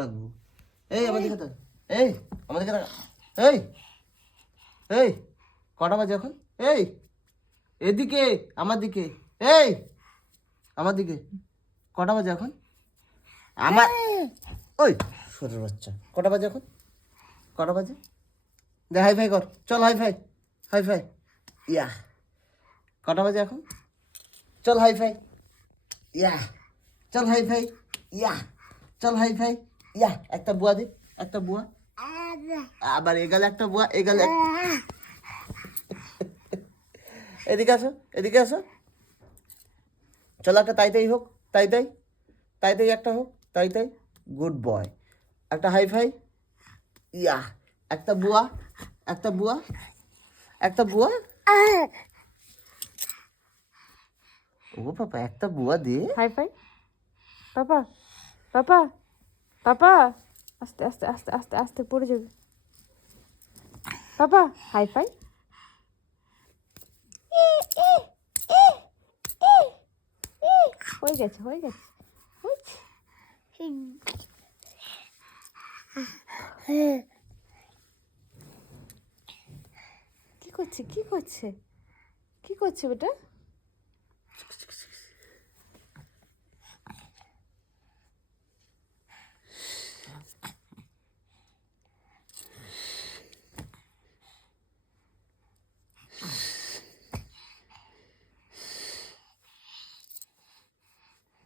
রাখবো। এই আমার দিকে তাকা, এই আমার দিকে তাকা, এই এই কটা বাজে এখন? এই এদিকে আমার দিকে, এই আমার দিকে কটা বাজে এখন? আমার ওই ছোটের বাচ্চা কটা বাজে এখন? কটা বাজে? দে হাই ফাই কর, চল হাই ফাই, হাই ফাই, ইয়া। কটা বাজে এখন? চল হাই ফাই, ইয়া। চল হাই ফাই, ইয়া। চল হাই ফাই, ইয়া। একটা বুয়া দে, একটা বুয়া। আবার এগালে একটা বুয়া, এগালে এদিকে আসো, এদিকে আসো। চলো একটা তাই তাই হোক, তাই তাই, তাই তাই একটা হোক, তাই তাই। Good boy. একটা হাই ফাই, ইয়া। একটা বুয়া, একটা বুয়া, একটা বুয়া। ও পাপা একটা বুয়া দে। হাই ফাই পাপা, পাপা, পাপা। আস্তে আস্তে আস্তে আস্তে আস্তে পড়ে যাবে। পাপা হাই ফাই। হয়ে গেছে, হয়ে গেছে, হয়েছে। কি করছে, কি করছে, কি করছে বেটা?